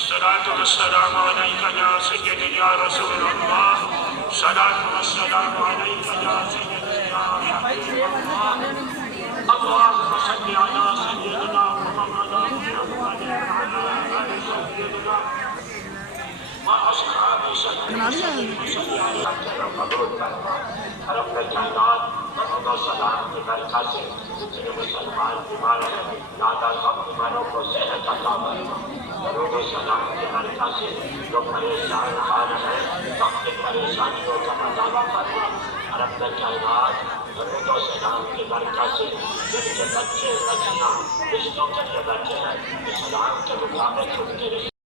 अस्सलातु वस्सलामु अलैका या सय्यदी या रसूल अल्लाह सलातु वस्सलामु अलैका या सय्यदी या हबीबल्लाह अल्लाहुम्मा सल्लि अला सय्यदिना मुहम्मद मुहम्मद अला आलि सय्यदिना व अस्हाबि सय्यदिना रब्बल कायनात और सलाम की बरकत से जितने मुसलमान बीमार हैं दादा सब बीमारों को सेहत अता फरमा दरूद सलाम की बरकत से जो परेशान हाल है सबकी परेशानियों का मदावा फरमा रब्बल कायनात दरूद सलाम की बरकत से जिनके बच्चे बच्चियां रिश्तों के लिए बैठे हैं इस्लाम के मुताबिक उनके